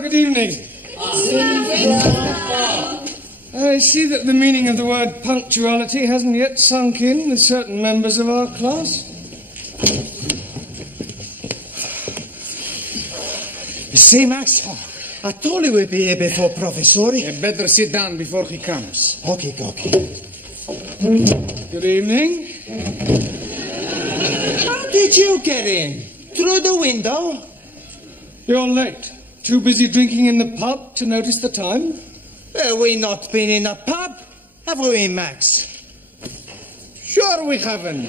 good evening. I see that the meaning of the word punctuality hasn't yet sunk in with certain members of our class. See, Max, I told you we'd be here before Professor. You better sit down before he comes. Okay. Good evening. How did you get in? Through the window? You're late. Too busy drinking in the pub to notice the time? We not been in a pub, have we, Max? Sure we haven't.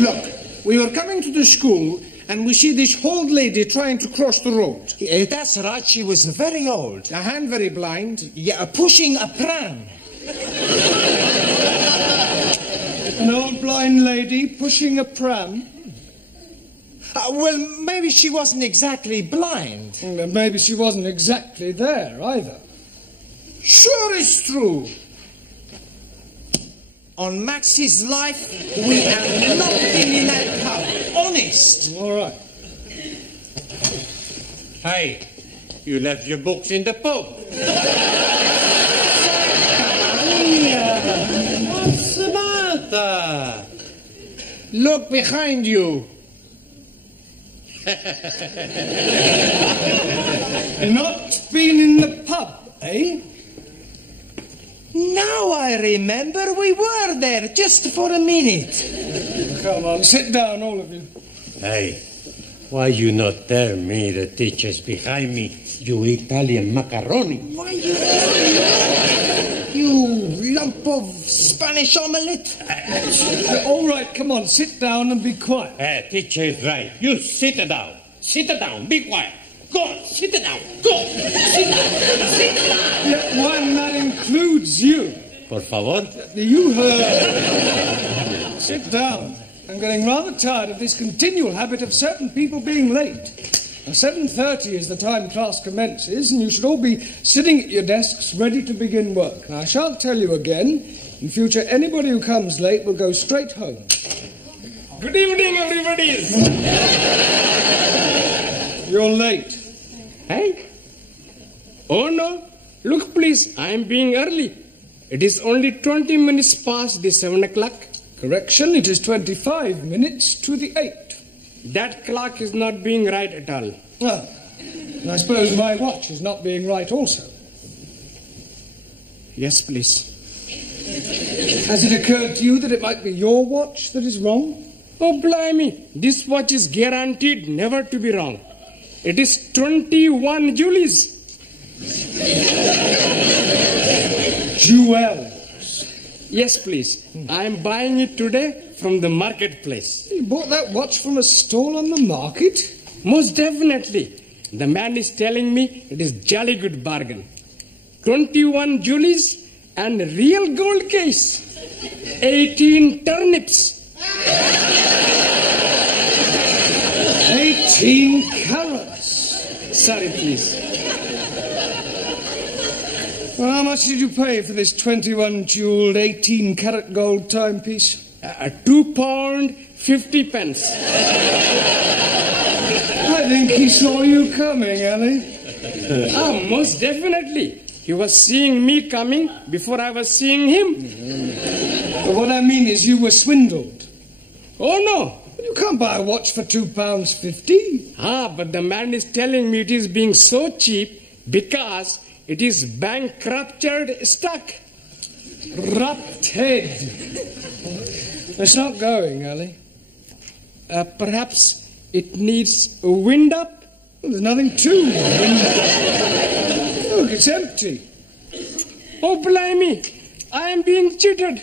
Look, we were coming to the school and we see this old lady trying to cross the road. That's right, she was very old. And very blind. Yeah, pushing a pram. An old blind lady pushing a pram? Well, maybe she wasn't exactly blind. Maybe she wasn't exactly there either. Sure it's true. On Max's life, we have not been in that pub. Honest. All right. Hey, you left your books in the pub. What's the matter? Look behind you. Not been in the pub, eh? Now I remember we were there just for a minute. Come on, sit down, all of you. Hey, why you not tell me the teacher's behind me, you Italian macaroni? Why you lump of Spanish omelette? All right, come on, sit down and be quiet. Teacher is right. You sit down. Sit down. Be quiet. Go on, sit down. Go. Sit down. Sit down. Yeah, one that includes you. Por favor. You heard. Sit down. I'm getting rather tired of this continual habit of certain people being late. Now, 7:30 is the time class commences, and you should all be sitting at your desks ready to begin work. Now, I shan't tell you again. In future, anybody who comes late will go straight home. Good evening, everybody. You're late. Hey? Oh, no. Look, please, I am being early. It is only 20 minutes past the 7 o'clock. Correction, it is 25 minutes to the 8. That clock is not being right at all. Ah, and I suppose my watch is not being right also. Yes, please. Has it occurred to you that it might be your watch that is wrong? Oh, blimey. This watch is guaranteed never to be wrong. It is 21 Julies. Jewels. Yes, please. I am buying it today from the marketplace. You bought that watch from a stall on the market? Most definitely. The man is telling me it is jolly good bargain. 21 Julies and real gold case. 18 turnips. 18 carats. Sorry, please. Well, how much did you pay for this 21 jeweled 18 carat gold timepiece? £2 50 pence. I think he saw you coming, Ellie. Most definitely. He was seeing me coming before I was seeing him. But what I mean is you were swindled. Oh, no. You can't buy a watch for £2.50. But the man is telling me it is being so cheap because it is bankrupted stock. Rupted. It's not going, Ellie. Perhaps it needs a wind up? Well, there's nothing to wind up. Look, it's empty. Oh, blimey. I am being cheated.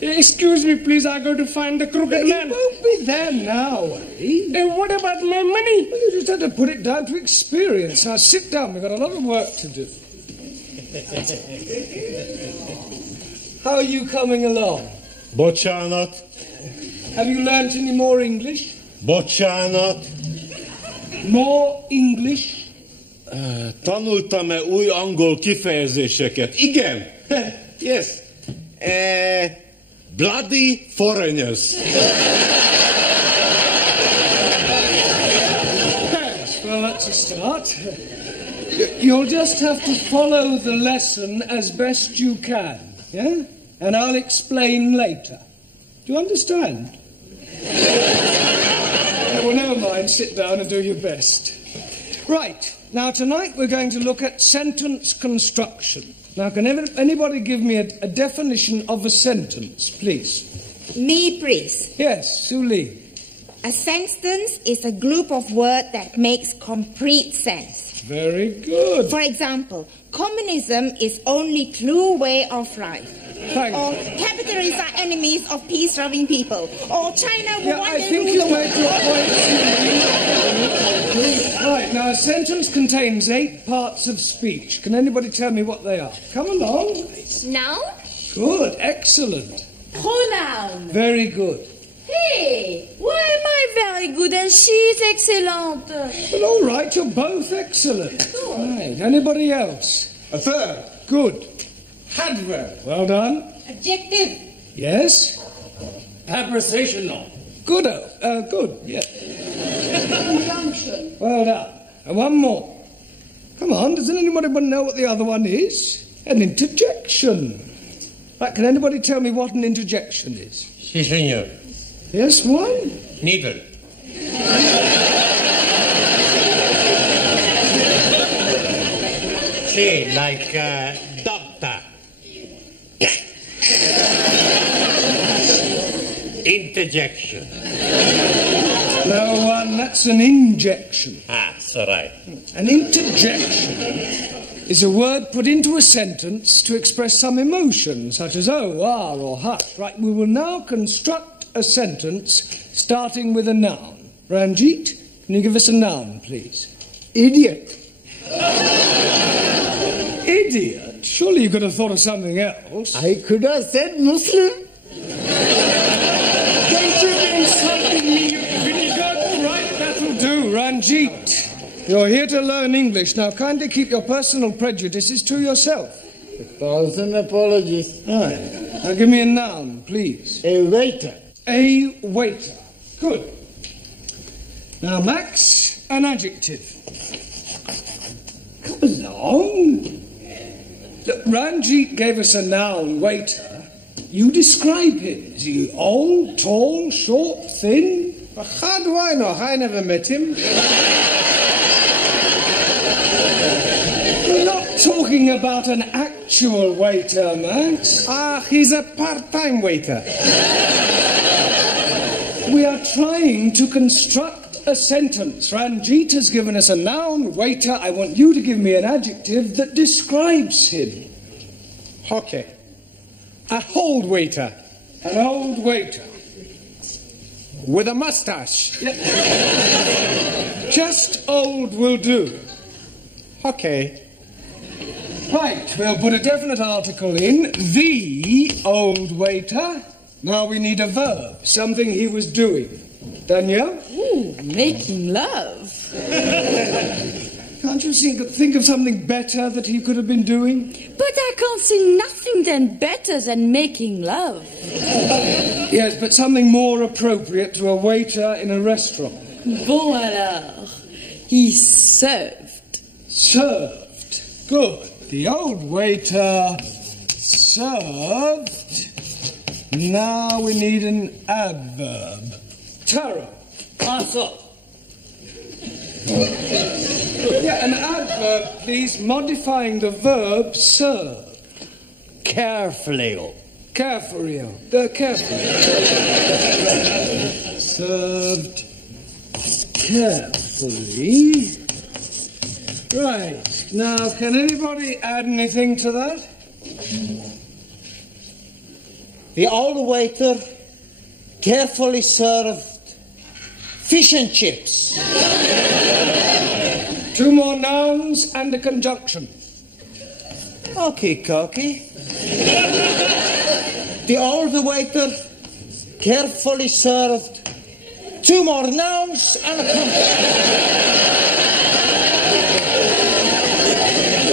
Excuse me, please. I go to find the crooked man. He won't be there now, eh? What about my money? Well, you just had to put it down to experience. Now, sit down. We've got a lot of work to do. How are you coming along? Bocsánat. Have you learnt any more English? Bocsánat. More English? Tanultam-e új angol kifejezéseket? Igen. Yes. Bloody foreigners. Yes, well, that's a start. You'll just have to follow the lesson as best you can, yeah? And I'll explain later. Do you understand? Well, never mind. Sit down and do your best. Right. Now, tonight we're going to look at sentence construction. Now, can anybody give me a definition of a sentence, please? Me, please. Yes, Sue Lee. A sentence is a group of words that makes complete sense. Very good. For example, communism is only true way of life. Thank Or you. capitalists are enemies of peace-loving people. Or China will one I day think rule you the made your world. point. Right, now a sentence contains 8 parts of speech. Can anybody tell me what they are? Come along. Noun, Good, excellent. pronoun. Very good. Hey, why am I very good and she's excellent? Well, all right, you're both excellent. Right, anybody else? A verb. Good. Adverb. Well done. Adjective. Yes? Prepositional. Good, good, yeah. Conjunction. Well done. And one more. Come on, doesn't anybody know what the other one is? An interjection. Right, can anybody tell me what an interjection is? Si, senor. Yes, one? Needle. Si, like doctor. Interjection. No, one, that's an injection. Ah, so right. An interjection is a word put into a sentence to express some emotion, such as oh, ah, or hush. Right, we will now construct a sentence starting with a noun. Ranjeet, can you give us a noun, please? Idiot. Idiot? Surely you could have thought of something else. I could have said Muslim. Don't you be insulting me, you vinegar. All right, that'll do. Ranjeet, you're here to learn English. Now, kindly keep your personal prejudices to yourself. 1,000 apologies. Right. Now, give me a noun, please. A waiter. A waiter. Good. Now, Max, an adjective. Come along. Look, Ranjeet gave us a noun, waiter. You describe him. Is he old, tall, short, thin? Well, how do I know? I never met him. We're not talking about an actual waiter, Max. Ah, he's a part-time waiter. We are trying to construct a sentence. Ranjeet has given us a noun, waiter. I want you to give me an adjective that describes him. Okay. A old waiter. An old waiter. With a mustache. Just old will do. Okay. Right, we'll put a definite article in. The old waiter. Now we need a verb, something he was doing. Danielle? Ooh, making love. Can't you think of something better that he could have been doing? But I can't see nothing then better than making love. Yes, but something more appropriate to a waiter in a restaurant. Bon alors, he served. Served. Good. The old waiter served. Now we need an adverb. Tara. Also, Yeah, an adverb, please, modifying the verb serve. Carefully. Carefully. Carefully. Served carefully. Right. Now, can anybody add anything to that? The old waiter carefully served fish and chips. 2 more nouns and a conjunction. Okay, Cocky. The old waiter carefully served 2 more nouns and a conjunction.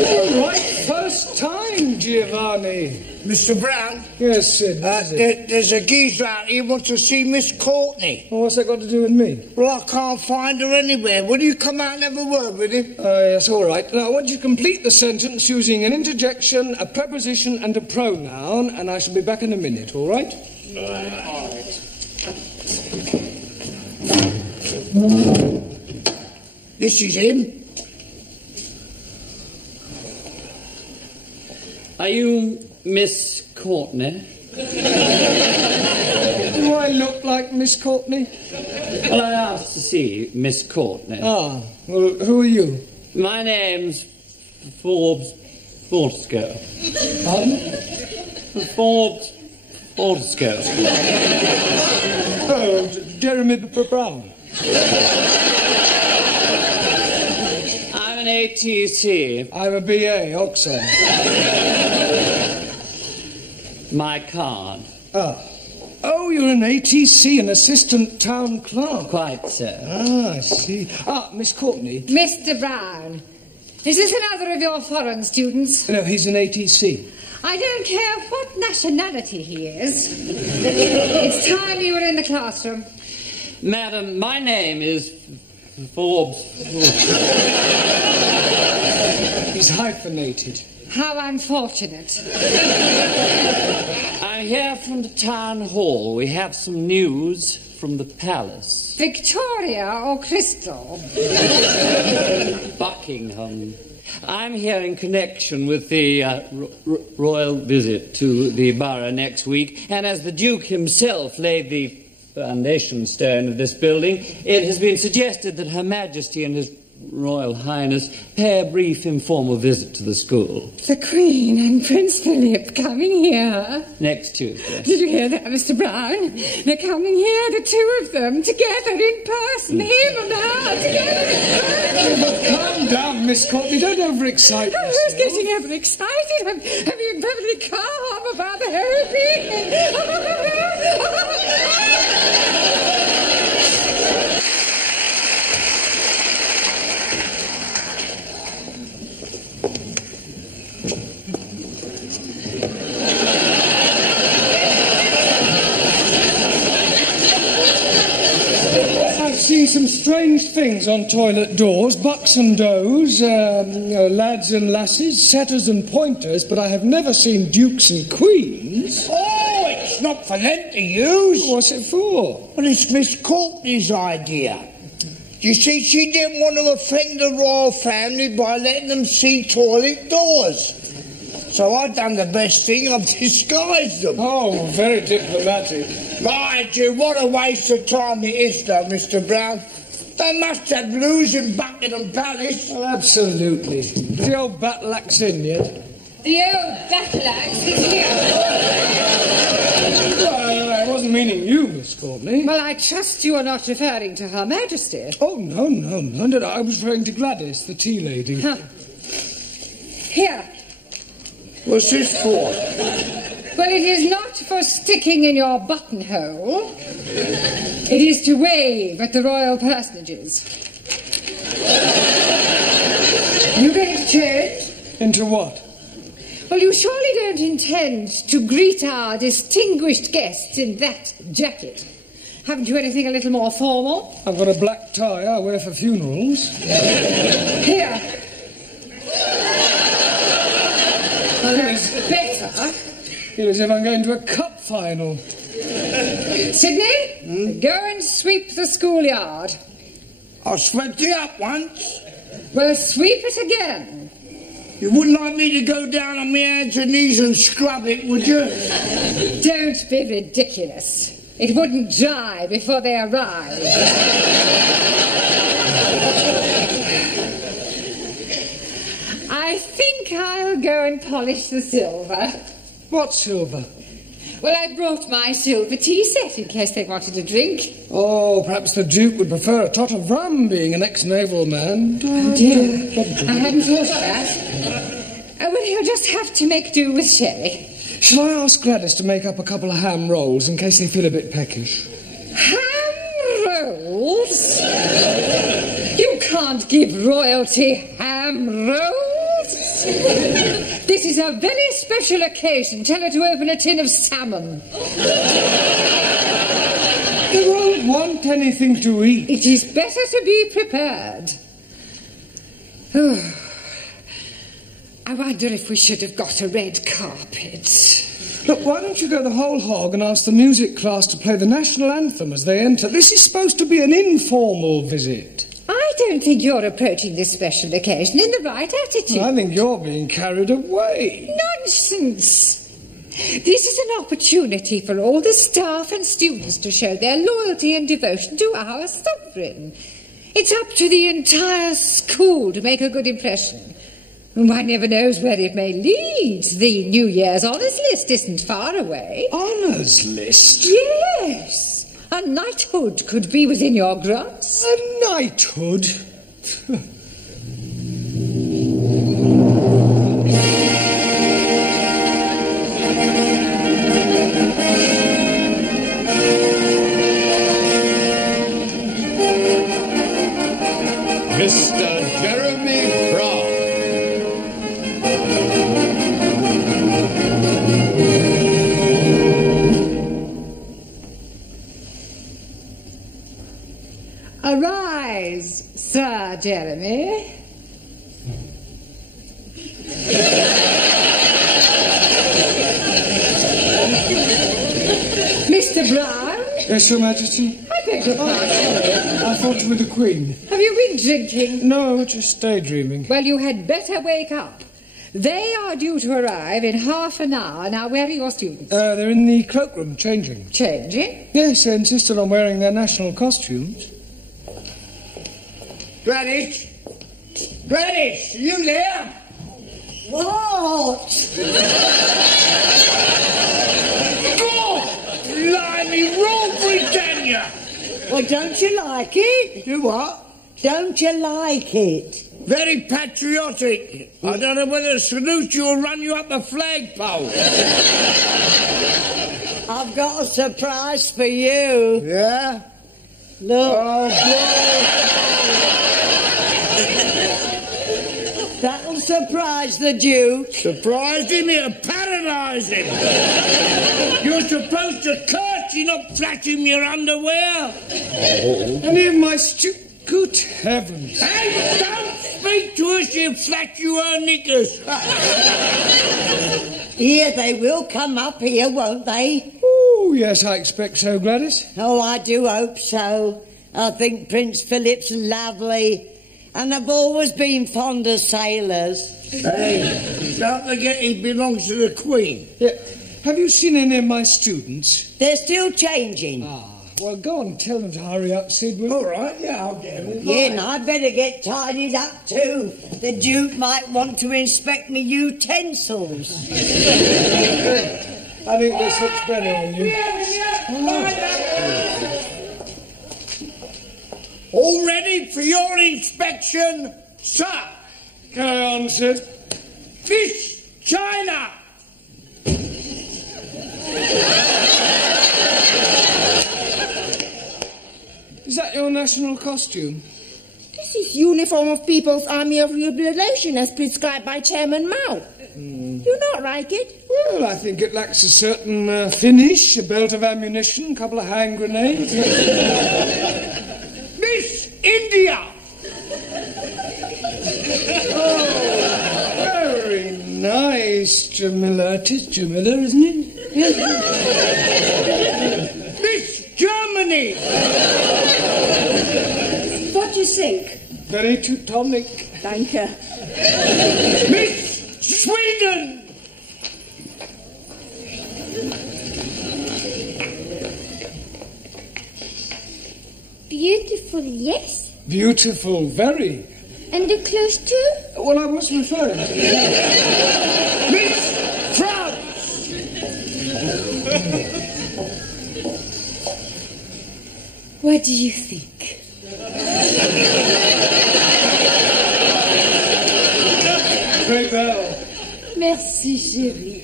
All right, first time, Giovanni. Mr. Brown? Yes, Sid. What is it? There's a geezer out here who wants to see Miss Courtney. Well, what's that got to do with me? Well, I can't find her anywhere. Will you come out and have a word with him? Yes, all right. Now, I want you to complete the sentence using an interjection, a preposition, and a pronoun, and I shall be back in a minute, all right? All right. This is him. Are you Miss Courtney? Do I look like Miss Courtney? Well, I asked to see Miss Courtney. Ah, well, who are you? My name's Forbes Fortescue. Pardon? Forbes Fortescue. Oh, Jeremy Brown. I'm an ATC. I'm a BA, Oxford. My card. Ah. Oh, you're an ATC, an assistant town clerk. Quite so. Ah, I see. Ah, Miss Courtney. Mr. Brown, is this another of your foreign students? No, he's an ATC. I don't care what nationality he is. It's time you were in the classroom. Madam, my name is Forbes. He's hyphenated. How unfortunate. I'm here from the town hall. We have some news from the palace. Victoria or Crystal? Buckingham. I'm here in connection with the royal visit to the borough next week, and as the Duke himself laid the foundation stone of this building, it has been suggested that Her Majesty and His Royal Highness pay a brief informal visit to the school. The Queen and Prince Philip coming here. Next Tuesday. Did you hear that, Mr. Brown? They're coming here, the two of them, together in person. Him and her, together in person. Calm down, Miss Courtney. Don't overexcite yourself. Who's getting overexcited? I'm being perfectly calm about the whole thing. I've seen some strange things on toilet doors, bucks and does, lads and lasses, setters and pointers, but I have never seen dukes and queens. Oh, it's not for them to use. What's it for? Well, it's Miss Courtney's idea. You see, she didn't want to offend the royal family by letting them see toilet doors. So I've done the best thing, I've disguised them. Oh, very diplomatic. Mind you, what a waste of time it is, though, Mr. Brown. They must have blues in Buckingham Palace. Well, absolutely. Is the old battle axe in yet? The old battle axe is here. Well, I wasn't meaning you, Miss Courtney. Well, I trust you are not referring to Her Majesty. Oh, no. I was referring to Gladys, the tea lady. Huh. Here. What's this for? Well, it is not for sticking in your buttonhole. It is to wave at the royal personages. You going to change? Into what? Well, you surely don't intend to greet our distinguished guests in that jacket. Haven't you anything a little more formal? I've got a black tie I wear for funerals. Here. Well, that's better. Feel as if I'm going to a cup final. Sydney, go and sweep the schoolyard. I swept it up once. Well, sweep it again. You wouldn't like me to go down on my hands and knees and scrub it, would you? Don't be ridiculous. It wouldn't dry before they arrive. I think I'll go and polish the silver. What silver? Well, I brought my silver tea set in case they wanted a drink. Oh, perhaps the Duke would prefer a tot of rum, being an ex-naval man. Oh, dear. I hadn't thought of that. Well, he'll just have to make do with sherry. Shall I ask Gladys to make up a couple of ham rolls in case they feel a bit peckish? Ham rolls? You can't give royalty ham rolls. This is a very special occasion. Tell her to open a tin of salmon. They won't want anything to eat. It is better to be prepared. Oh, I wonder if we should have got a red carpet. Look, why don't you go the whole hog and ask the music class to play the national anthem as they enter? This is supposed to be an informal visit. I don't think you're approaching this special occasion in the right attitude. I think you're being carried away. Nonsense. This is an opportunity for all the staff and students to show their loyalty and devotion to our sovereign. It's up to the entire school to make a good impression. One never knows where it may lead. The New Year's honours list isn't far away. Honours list? Yes. A knighthood could be within your grasp. A knighthood? Mr. Jeremy Brown. Arise, Sir Jeremy. Mr. Brown? Yes, Your Majesty? I beg your pardon. I thought you were the Queen. Have you been drinking? No, just daydreaming. Well, you had better wake up. They are due to arrive in half an hour. Now, where are your students? They're in the cloakroom, changing. Changing? Yes, they insisted on wearing their national costumes. Gladys? Gladys, are you there? What? Oh, blimey, Rule Britannia! Well, don't you like it? Do what? Don't you like it? Very patriotic. I don't know whether to salute you or run you up a flagpole. I've got a surprise for you. Yeah? Look. Oh, That'll surprise the Duke. surprised him, it'll paralyse him. You're supposed to curtsy, not flash him your underwear. Any of my Good heavens. Hey, don't speak to her, she'll flash you her knickers. Here, they will come up here, won't they? Oh, yes, I expect so, Gladys. Oh, I do hope so. I think Prince Philip's lovely. And I've always been fond of sailors. Hey, don't forget he belongs to the Queen. Yeah. Have you seen any of my students? They're still changing. Well, go on, tell them to hurry up, Sid. All right, yeah, I'll get them. Yeah, and I'd better get tidied up too. The Duke might want to inspect me utensils. I think this looks better on you. All ready for your inspection, sir? Carry on, Sid. Fish, China. Is that your national costume? This is uniform of People's Army of Liberation as prescribed by Chairman Mao. You not like it? Well, I think it lacks a certain finish, a belt of ammunition, a couple of hand grenades. Miss India. Oh, very nice, Jamila. It is Jamila, isn't it? Miss Germany. What do you think? Very Teutonic. Thank you. Miss Sweden. Beautiful, yes. Beautiful, very. And the clothes too? Well, I was referring to Miss France. What do you think? Très belle. Merci, chérie.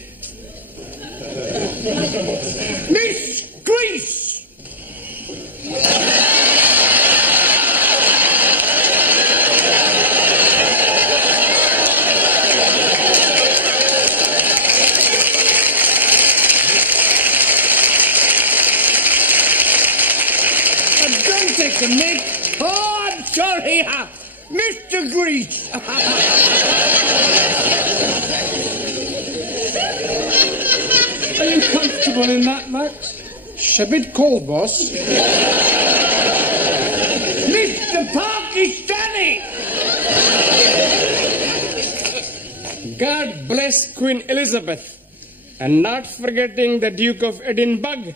Miss Greece. Mr. Grease. Are you comfortable in that, Max? It's a bit cold, boss. Mr. Pakistani. God bless Queen Elizabeth. And not forgetting the Duke of Edinburgh.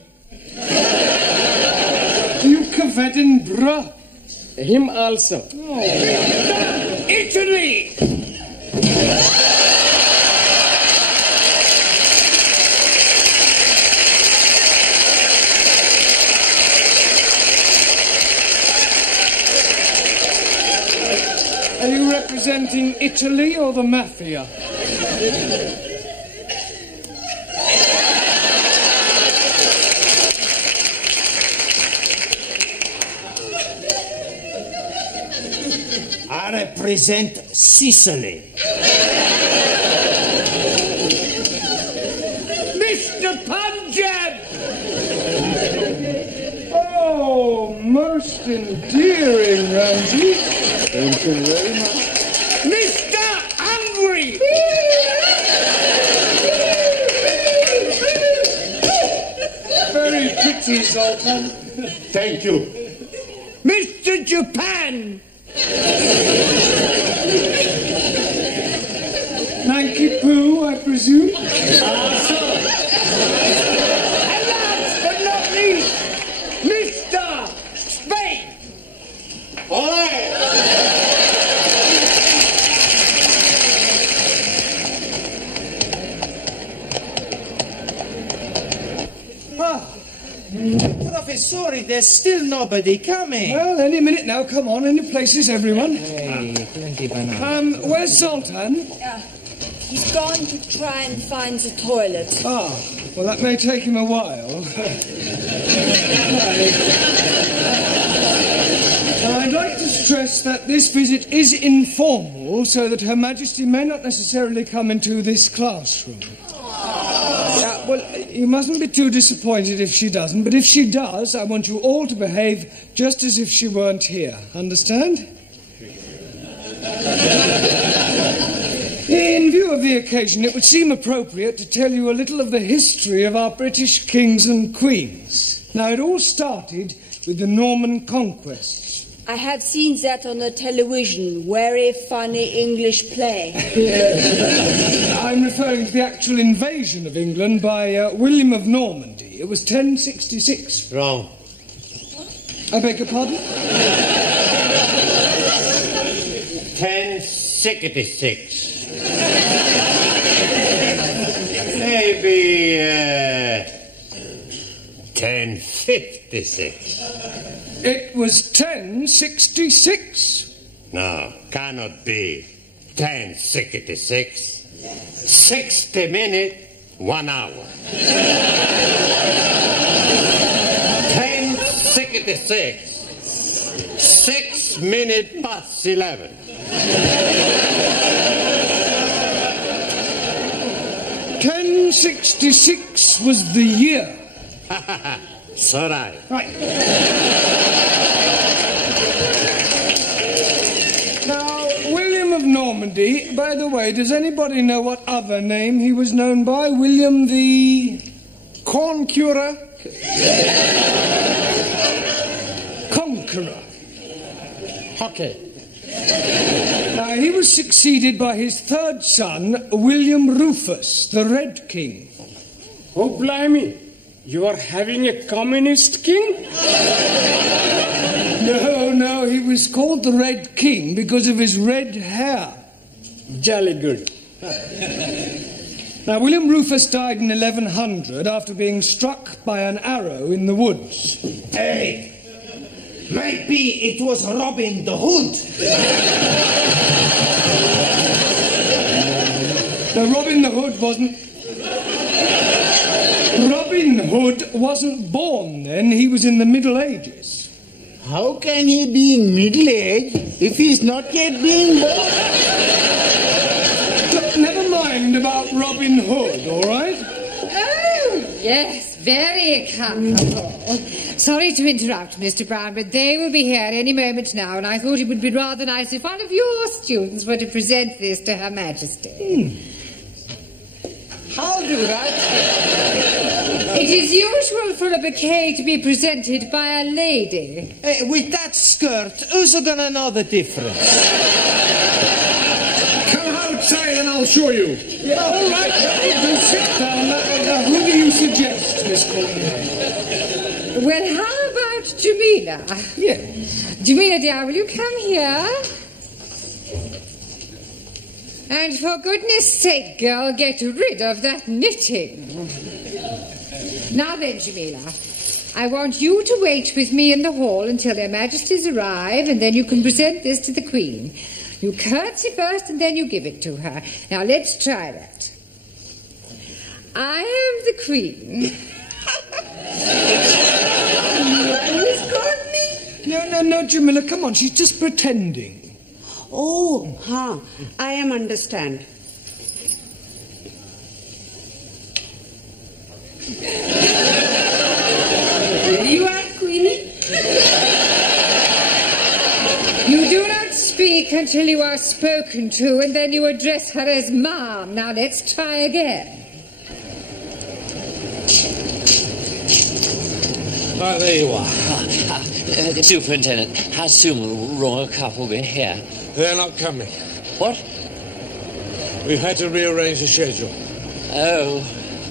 Duke of Edinburgh. Him also. Italy. Are you representing Italy or the mafia? I represent Sicily. Mr. Punjab. Oh, most endearing, Ranjeet. Thank you very much. Mr. Hungry. Very pretty, Sultan. Thank you. Mr. Japan. Nanky Poo, I presume. And last but not least, Mr. Spain. All right. Professor, there's still nobody coming. Well, any minute now. Come on, any places, everyone. Hey, plenty banana. Where's Sultan? He's gone to try and find the toilet. Ah, well, that may take him a while. I'd like to stress that this visit is informal, so that Her Majesty may not necessarily come into this classroom. Well, you mustn't be too disappointed if she doesn't, but if she does, I want you all to behave just as if she weren't here. Understand? In view of the occasion, it would seem appropriate to tell you a little of the history of our British kings and queens. Now, it all started with the Norman conquests. I have seen that on the television. Very funny English play. I'm referring to the actual invasion of England by William of Normandy. It was 1066. Wrong. I beg your pardon? 1066. Maybe 1056. It was 1066. No, cannot be 1066. 60 minutes, 1 hour. 1066. 6 minutes past 11. 1066 was the year. So right. Right. Now, William of Normandy, by the way, does anybody know what other name he was known by? William the... Corn curer. Conqueror. Okay. Now, he was succeeded by his third son, William Rufus, the Red King. Oh, blimey. You are having a communist king? No, he was called the Red King because of his red hair. Jolly good. Now, William Rufus died in 1100 after being struck by an arrow in the woods. Hey, maybe it was Robin the Hood. Now, Robin Hood wasn't born then. He was in the Middle Ages. How can he be in middle age if he's not yet being born? Look, never mind about Robin Hood, all right? Oh, yes. Very comfortable. Sorry to interrupt, Mr. Brown, but they will be here any moment now, and I thought it would be rather nice if one of your students were to present this to Her Majesty. I'll do that. It is usual for a bouquet to be presented by a lady. With that skirt, who's gonna know the difference? Come outside and I'll show you. Yeah, all right, do sit down. Now, who do you suggest, Miss Courtney? Well, how about Jamila? Yeah. Jamila, dear, will you come here? And for goodness sake, girl, get rid of that knitting. Now then, Jamila, I want you to wait with me in the hall until Their Majesties arrive, and then you can present this to the Queen. You curtsy first, and then you give it to her. Now, let's try that. I am the Queen. Miss Courtney? No, Jamila, come on, she's just pretending. Oh, I am understand. You are Queenie? You do not speak until you are spoken to, and then you address her as Ma'am. Now, let's try again. Oh, there you are. Superintendent, how soon will the royal couple be here? They're not coming. What? We've had to rearrange the schedule. Oh.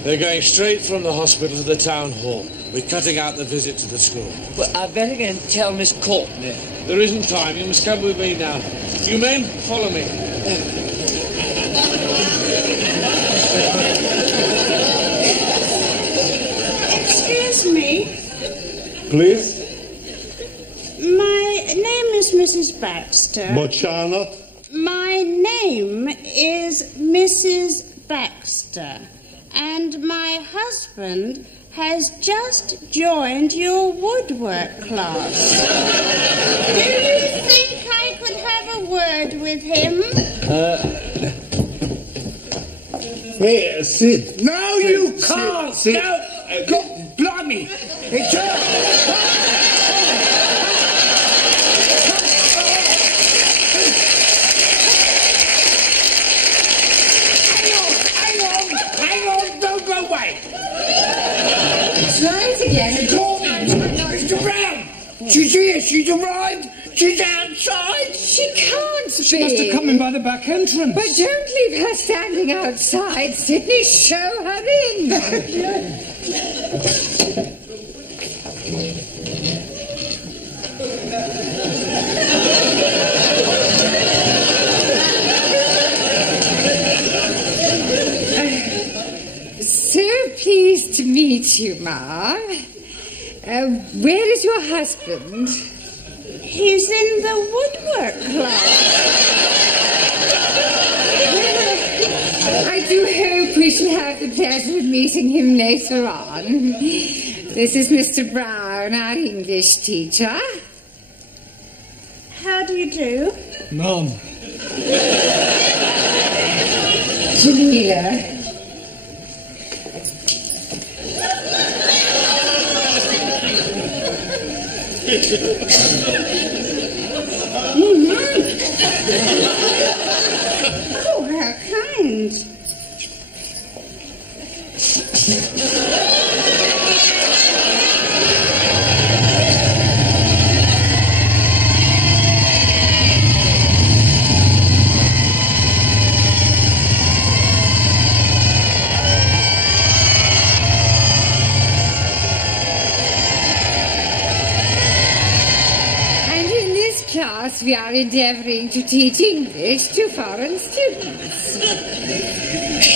They're going straight from the hospital to the town hall. We're cutting out the visit to the school. Well, I'd better go and tell Miss Courtney. There isn't time. You must come with me now. You men, follow me. Excuse me. Please? My name is Mrs. Baxter. But Charlotte? My name is Mrs. Baxter. And my husband has just joined your woodwork class. Do you think I could have a word with him? Hey, Sid. No, you can't. Sid. No. God, blimey. It's Hang on, don't go away. Try it again. She's around. She's here, she's arrived. She's outside. She can't be. She must have come in by the back entrance. But don't leave her standing outside, Sydney. Show her in. So pleased to meet you, Ma. Where is your husband? He's in the woodwork class. I do hope we shall have the pleasure of meeting him later on. This is Mr. Brown, our English teacher. How do you do? Mum. Jamila. Oh, how kind. Class, we are endeavouring to teach English to foreign students.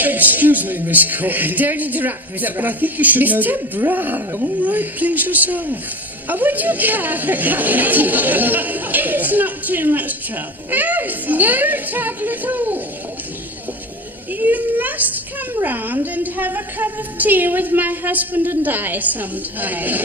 Excuse me, Miss Courtney. Don't interrupt, Mr. Brown. But I think you should know Mr. Brown. All right, please yourself. Would you care for a cup of tea? It's not too much trouble. Yes, no trouble at all. You must come round and have a cup of tea with my husband and I sometime.